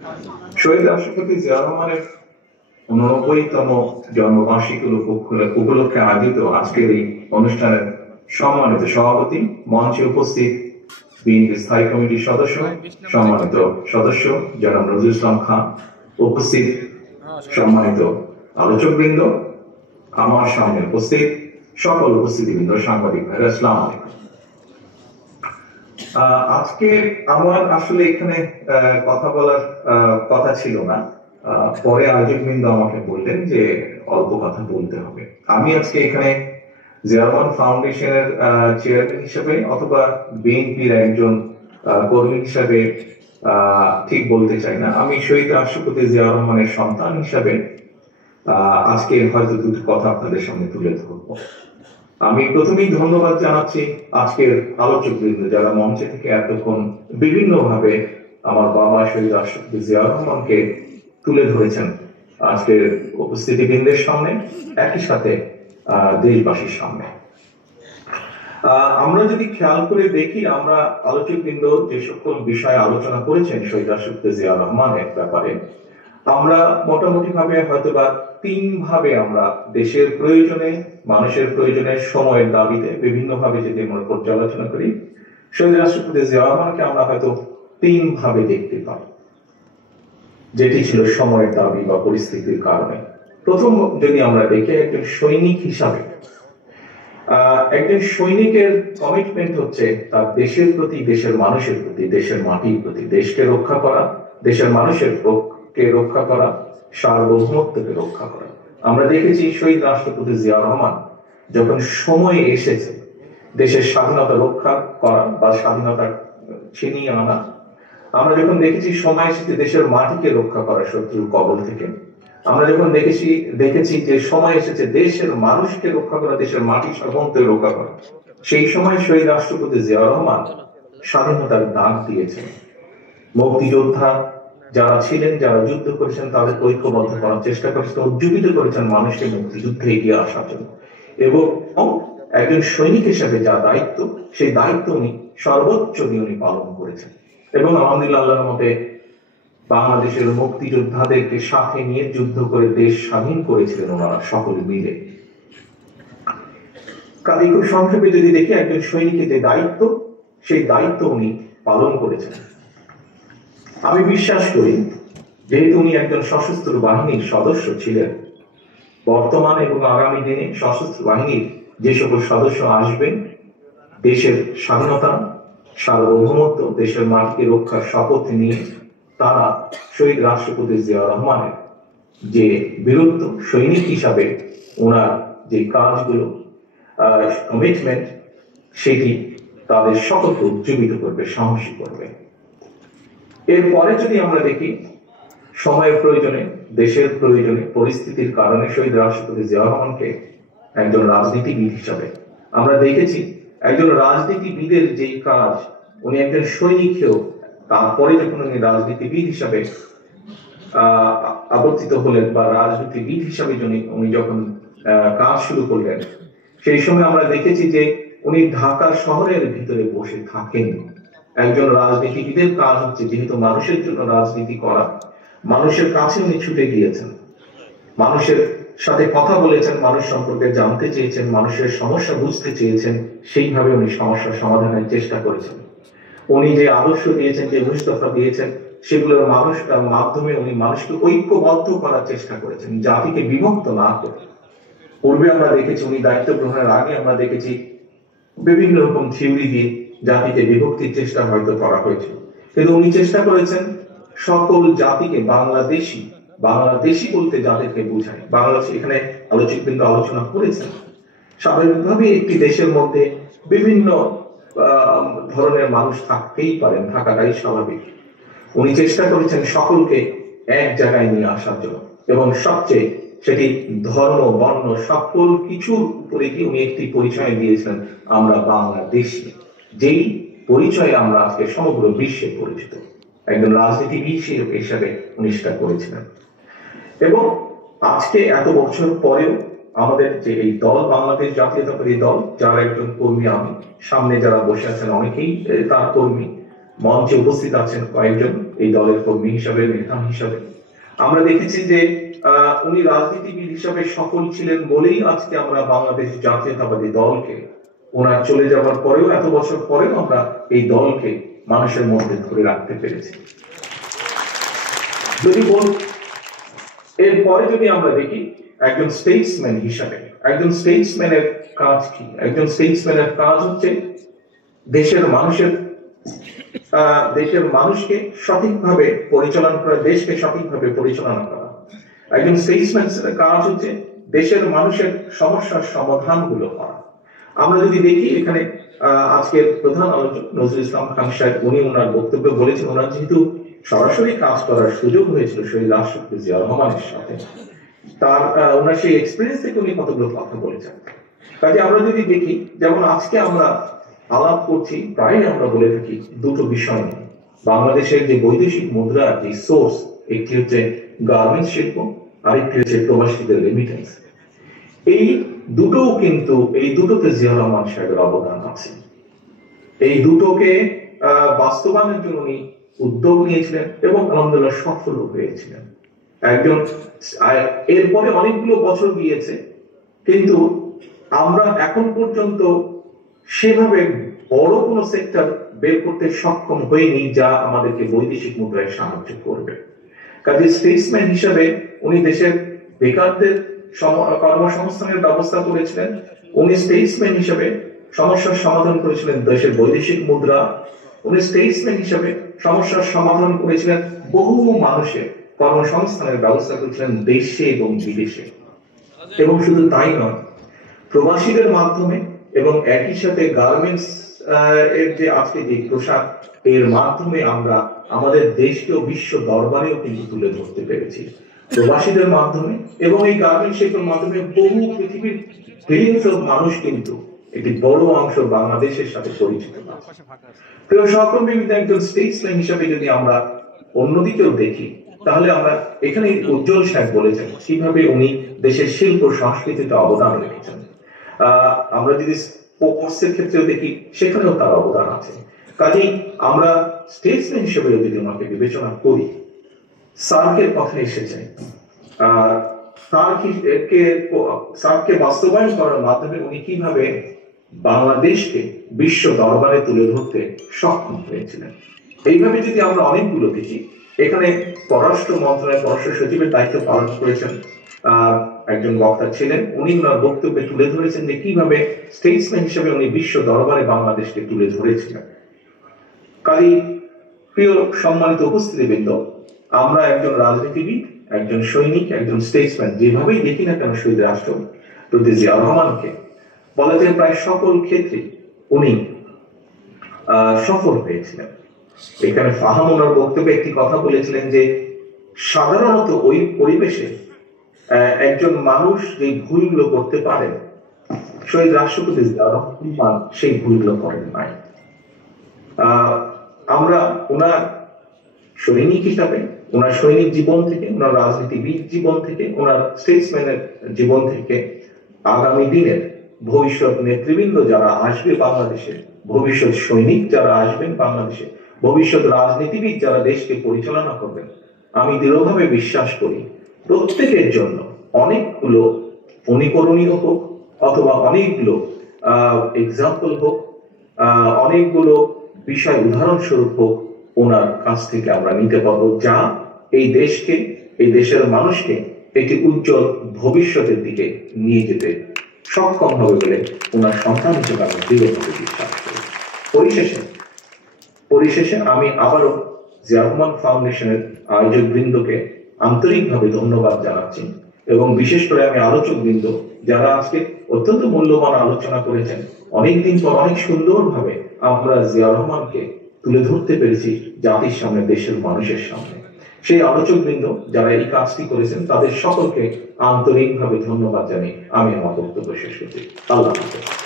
শহীদ রাষ্ট্রপতি জিয়া রহমানের 89তম জন্মবার্ষিকী উপলক্ষে আয়োজিত আজকের এই অনুষ্ঠানের সম্মানিত সভাপতি, মঞ্চে উপস্থিত বিএনপি স্থায়ী কমিটির সদস্য, সম্মানিত সদস্য জনাব নজরুল ইসলাম খান, উপস্থিত সম্মানিত আলোচকবৃন্দ, আমার সামনে উপস্থিত সকল উপস্থিতিবৃন্দ, সাংবাদিক ভাইরা, আসসালামু আলাইকুম। আজকে আমার আসলে এখানে কথা বলার কথা ছিল না, পরে আয়োজকবৃন্দ আমাকে বললেন যে অল্প কথা বলতে হবে। আমি আজকে এখানে জিয়া রহমান ফাউন্ডেশনের চেয়ারম্যান হিসেবে অথবা বিএনপির একজন কর্মী হিসেবে ঠিক বলতে চাই না, আমি শহীদ রাষ্ট্রপতি জিয়া রহমানের সন্তান হিসেবে আজকে হয়তো দুটো কথা আপনাদের সামনে তুলে ধরবো। আমি প্রথমেই ধন্যবাদ জানাচ্ছি আজকের আলোচকবৃন্দ যারা মঞ্চে থেকে এতক্ষণ বিভিন্ন ভাবে আমার বাবা শহীদ রাষ্ট্রপতি জিয়া রহমানকে তুলে ধরেছেন আজকের উপস্থিতিবৃন্দের সামনে, একই সাথে দেশবাসীর সামনে। আমরা যদি খেয়াল করে দেখি, আমরা আলোচকবৃন্দ যে সকল বিষয়ে আলোচনা করেছেন শহীদ রাষ্ট্রপতি জিয়া রহমানের ব্যাপারে, আমরা মোটামুটি ভাবে হয়তোবা তিন ভাবে আমরা দেশের প্রয়োজনে, মানুষের প্রয়োজনে, সময়ের দাবিতে বিভিন্ন ভাবে যদি আমরা পর্যালোচনা করি, শহীদ রাষ্ট্রপতি জিয়া রহমানকে আমরা হয়তো তিন ভাবে দেখতে পাই, যেটি ছিল সময়ের দাবি বা পরিস্থিতির কারণে। প্রথম যদি আমরা দেখি, একজন সৈনিক হিসাবে একজন সৈনিকের কমিটমেন্ট হচ্ছে তার দেশের প্রতি, দেশের মানুষের প্রতি, দেশের মাটির প্রতি, দেশকে রক্ষা করা, দেশের মানুষের কে রক্ষা করা, সার্বভৌমত্বকে রক্ষা করা। আমরা দেখেছি শহীদ রাষ্ট্রপতি জিয়া রহমান যখন সময় এসেছে দেশের স্বাধীনতা রক্ষা করা বা স্বাধীনতা ছিনিয়ে আনা, আমরা যখন দেখেছি সময় এসেছে দেশের মাটিকে রক্ষা করা শত্রুর কবল থেকে, আমরা যখন দেখেছি যে সময় এসেছে দেশের মানুষকে রক্ষা করা, দেশের মাটি সার্বভৌমত্ব রক্ষা করা, সেই সময় শহীদ রাষ্ট্রপতি জিয়া রহমান স্বাধীনতার ডাক দিয়েছেন। মুক্তিযোদ্ধা যারা ছিলেন, যারা যুদ্ধ করেছেন, তাদের ঐক্যবদ্ধ করার চেষ্টা করেছেন, উজ্জীবিত করেছেন মানুষকে মুক্তিযুদ্ধে এগিয়ে আসার জন্য। এবং একজন সৈনিক হিসেবে যা দায়িত্ব, সেই দায়িত্ব উনি সর্বোচ্চ দিয়ে উনি পালন করেছেন। এবং আলহামদুলিল্লাহ, আল্লাহর মতে বাংলাদেশের মুক্তিযোদ্ধাদেরকে সাথে নিয়ে যুদ্ধ করে দেশ স্বাধীন করেছিলেন ওনারা সকলে মিলে। কাজে খুব সংক্ষেপে যদি দেখি, একজন সৈনিকের যে দায়িত্ব, সেই দায়িত্ব উনি পালন করেছেন। আমি বিশ্বাস করি, যেহেতু উনি একজন সশস্ত্র বাহিনীর সদস্য ছিলেন, বর্তমান এবং আগামী দিনে সশস্ত্র বাহিনীর যে সকল সদস্য আসবেন, দেশের স্বাধীনতা, সার্বভৌমত্ব, দেশের মাটিকে রক্ষার শপথ নিয়ে তারা শহীদ রাষ্ট্রপতি জিয়া রহমানের যে বীরত্ব, সৈনিক হিসাবে ওনার যে কাজগুলো, কমিটমেন্ট, সেটি তাদের সকলকে উজ্জীবিত করবে, সাহসী করবে। এরপরে যদি আমরা দেখি, সময়ের প্রয়োজনে, দেশের প্রয়োজনে, পরিস্থিতির কারণে শহীদ রাষ্ট্রপতি জিয়া রহমানকে একজন রাজনীতিবিদ হিসাবে আমরা দেখেছি। একজন রাজনীতিবিদের যেই কাজ, উনি একজন সৈনিকও, তারপরে যখন উনি রাজনীতিবিদ হিসাবে আবর্তিত হলেন বা রাজনীতিবিদ হিসাবে উনি যখন কাজ শুরু করলেন, সেই সময় আমরা দেখেছি যে উনি ঢাকা শহরের ভিতরে বসে থাকেন। একজন রাজনীতিবিদের কাজ হচ্ছে যেহেতু মানুষের জন্য রাজনীতি করা, মানুষের কাছে উনি ছুটে গিয়েছেন, মানুষের সাথে কথা বলেছেন, মানুষ সম্পর্কে জানতে চেয়েছেন, মানুষের সমস্যা বুঝতে চেয়েছেন, সেইভাবে উনি সমস্যার সমাধানের চেষ্টা করেছেন। উনি যে আদর্শ দিয়েছেন, যে মুস্তফা দিয়েছেন, সেগুলোর মাধ্যমে উনি মানুষকে ঐক্যবদ্ধ করার চেষ্টা করেছেন, জাতিকে বিভক্ত না করে। পূর্বে আমরা দেখেছি উনি দায়িত্ব গ্রহণের আগে আমরা দেখেছি বিভিন্ন রকম থিওরি দিয়ে জাতিকে বিভক্তির চেষ্টা হয়তো করা হয়েছিল, কিন্তু উনি চেষ্টা করেছেন সকল জাতিকে বাংলাদেশি বলতে যাদেরকে বোঝায়, বাংলাদেশ, এখানে আলোচকবৃন্দ আলোচনা করেছেন। স্বাভাবিকভাবে একটি দেশের মধ্যে বিভিন্ন ধরনের মানুষ থাকতেই পারেন, থাকাটাই স্বাভাবিক। উনি চেষ্টা করেছেন সকলকে এক জায়গায় নিয়ে আসার জন্য, এবং সবচেয়ে সেটি ধর্ম, বর্ণ, সকল কিছুর উপরে কি উনি একটি পরিচয় দিয়েছিলেন, আমরা বাংলাদেশি, যেই পরিচয়ে আমরা আজকে সমগ্র বিশ্বে পরিচিত। একজন রাজনীতিবিদ হিসেবে উনি সেটা করেছিলেন। এবং আজকে এত বছর পরেও আমাদের যে এই দল, বাংলাদেশ জাতীয়তাবাদী দল, যার একজন কর্মী আমি, সামনে যারা বসে আছেন অনেকেই তার কর্মী, মঞ্চে উপস্থিত আছেন কয়েকজন এই দলের কর্মী হিসাবে, নেতা হিসাবে। আমরা দেখেছি যে উনি রাজনীতিবিদ হিসাবে সফল ছিলেন বলেই আজকে আমরা বাংলাদেশ জাতীয়তাবাদী দলকে, ওনার চলে যাওয়ার পরেও, এত বছর পরেও আমরা এই দলকে মানুষের মধ্যে ধরে রাখতে পেরেছি। যদি এরপরে যদি আমরা দেখি একজন স্টেটসম্যান হিসাবে, একজন স্টেটসম্যানের কাজ কি? একজন স্টেটসম্যানের কাজ হচ্ছে দেশের মানুষকে সঠিকভাবে পরিচালনা করা, দেশকে সঠিকভাবে পরিচালনা করা। একজন স্টেটসম্যানের কাজ হচ্ছে দেশের মানুষের সমস্যার সমাধানগুলো করা। আমরা যদি দেখি এখানে আজকের প্রধান আলোচক নজরুল ইসলাম খান সাহেব, উনি ওনার বক্তব্যে বলেছেন ওনার যেহেতু সরাসরি কাজ করার সুযোগ হয়েছিল শহীদ রাষ্ট্রপতি জিয়া রহমানের সাথে, তার ওনার সেই এক্সপিরিয়েন্স থেকে উনি কতগুলো কথা বলেছেন। কাজে আমরা যদি দেখি, যেমন আজকে আমরা আলাপ করছি, প্রায় আমরা বলে থাকি দুটো বিষয় নিয়ে। বাংলাদেশের যে বৈদেশিক মুদ্রা যে সোর্স, একটি হচ্ছে গার্মেন্টস শিল্প, আরেকটি হচ্ছে প্রবাসীদের রেমিটেন্স। এই দুটোও কিন্তু, এই দুটোতে জিয়া রহমান সাহেবের অবদান আছে। এই দুটোকে বাস্তবায়নের জন্য উনি উদ্যোগ নিয়েছিলেন এবং আলহামদুলিল্লাহ সফল হয়েছিলেন। এরপরে অনেকগুলো বছর গিয়েছে, কিন্তু আমরা এখন পর্যন্ত সেভাবে বড় কোনো সেক্টর বের করতে সক্ষম হয়নি যা আমাদেরকে বৈদেশিক মুদ্রায় সাহায্য করবে। কাজে স্টেটসম্যান হিসেবে উনি দেশের বেকারদের কর্মসংস্থানের ব্যবস্থা করেছিলেন। উনি স্টেটসম্যান হিসেবে সমস্যার সমাধান করেছিলেন দেশের বৈদেশিক মুদ্রা। উনি স্টেটসম্যান হিসেবে সমস্যার সমাধান করেছিলেন বহু মানুষের কর্মসংস্থানের ব্যবস্থা করেছিলেন দেশে এবং বিদেশে। এবং শুধু তাই নয়, প্রবাসীদের মাধ্যমে এবং একই সাথে গার্মেন্টস এর যে আজকে যে পোশাক, এর মাধ্যমে আমরা আমাদের দেশকেও বিশ্ব দরবারেও কিন্তু তুলে ধরতে পেরেছি প্রবাসীদের মাধ্যমে। এবং এই গার্মেন্টস শিল্পের মাধ্যমে বহু পৃথিবীর বিলিয়ন্স অফ মানুষ কিন্তু একটি বড় অংশ বাংলাদেশের সাথে পরিচিত। প্রিয় সহকর্মী, একজন স্টেটসম্যান হিসাবে যদি আমরা অন্যদিকেও দেখি, তাহলে আমরা এখানে উজ্জ্বল সাহেব বলেছেন কিভাবে উনি দেশের শিল্প সংস্কৃতিতে অবদান রেখেছেন। আমরা যদি স্পোর্টসের ক্ষেত্রেও দেখি, সেখানেও তার অবদান আছে। কাজেই আমরা স্টেটসম্যান হিসেবে যদি ওনাকে বিবেচনা করি, সার্কের কথা এসেছে, সার্ককে বাস্তবায়ন করার মাধ্যমে উনি কিভাবে বাংলাদেশকে বিশ্ব দরবারে তুলে ধরতে সক্ষম হয়েছিলেন। এইভাবে যদি আমরা অনেকগুলো দেখি, এখানে পররাষ্ট্র মন্ত্রণালয়ের পররাষ্ট্র সচিবের দায়িত্ব পালন করেছেন একজন বক্তা ছিলেন। উনি ওনার বক্তব্যে তুলে ধরেছেন যে কিভাবে স্টেটসম্যান হিসেবে উনি বিশ্ব দরবারে বাংলাদেশকে তুলে ধরেছিলেন। কাজী প্রিয় সম্মানিত উপস্থিতিবৃন্দ, আমরা একজন রাজনীতিবিদ, একজন সৈনিক, একজন স্টেটসম্যান যেভাবেই দেখি না কেন শহীদ রাষ্ট্রপতি জিয়া রহমানকে, বলা যায় প্রায় সকল ক্ষেত্রে উনি সফল হয়েছিলেন। এখানে ফাহাম ওনার বক্তব্যে একটি কথা বলেছিলেন যে সাধারণত ওই পরিবেশে একজন মানুষ যে ভুলগুলো করতে পারেন, শহীদ রাষ্ট্রপতি জিয়া রহমান সেই ভুলগুলো করেন নাই। আমরা ওনার সৈনিক হিসাবে, ওনার সৈনিক জীবন থেকে, ওনার রাজনীতিবিদ জীবন থেকে, ওনার স্টেটসম্যানের জীবন থেকে আগামী দিনের ভবিষ্যৎ নেতৃবৃন্দ যারা আসবে বাংলাদেশে, ভবিষ্যৎ সৈনিক যারা আসবেন বাংলাদেশে, ভবিষ্যৎ রাজনীতিবিদ যারা দেশকে পরিচালনা করবেন, আমি দৃঢ়ভাবে বিশ্বাস করি প্রত্যেকের জন্য অনেকগুলো অনুকরণীয় হোক অথবা অনেকগুলো এক্সাম্পল হোক, অনেকগুলো বিষয় উদাহরণস্বরূপ হোক, ওনার কাছ থেকে আমরা নিতে পারবো, যা এই দেশকে, এই দেশের মানুষকে একটি উজ্জ্বল ভবিষ্যতের দিকে নিয়ে যেতে সক্ষম হবে বলে ওনার সন্তান হিসেবে আমি দৃঢ়ভাবে বিশ্বাস করি। পরিশেষে আমি আবারও জিয়া রহমান ফাউন্ডেশনের আয়োজক বৃন্দকে আন্তরিকভাবে ধন্যবাদ জানাচ্ছি এবং বিশেষ করে আমি আলোচক বৃন্দ যারা আজকে অত্যন্ত মূল্যবান আলোচনা করেছেন। অনেকদিন পর অনেক সুন্দরভাবে আমরা জিয়া রহমানকে তুলে ধরতে পেরেছি জাতির সামনে, দেশের মানুষের সামনে। সেই আলোচক বৃন্দ যারা এই কাজটি করেছেন তাদের সকলকে আন্তরিকভাবে ধন্যবাদ জানিয়ে আমি আমার বক্তব্য শেষ করছি। আল্লাহ হাফেজ।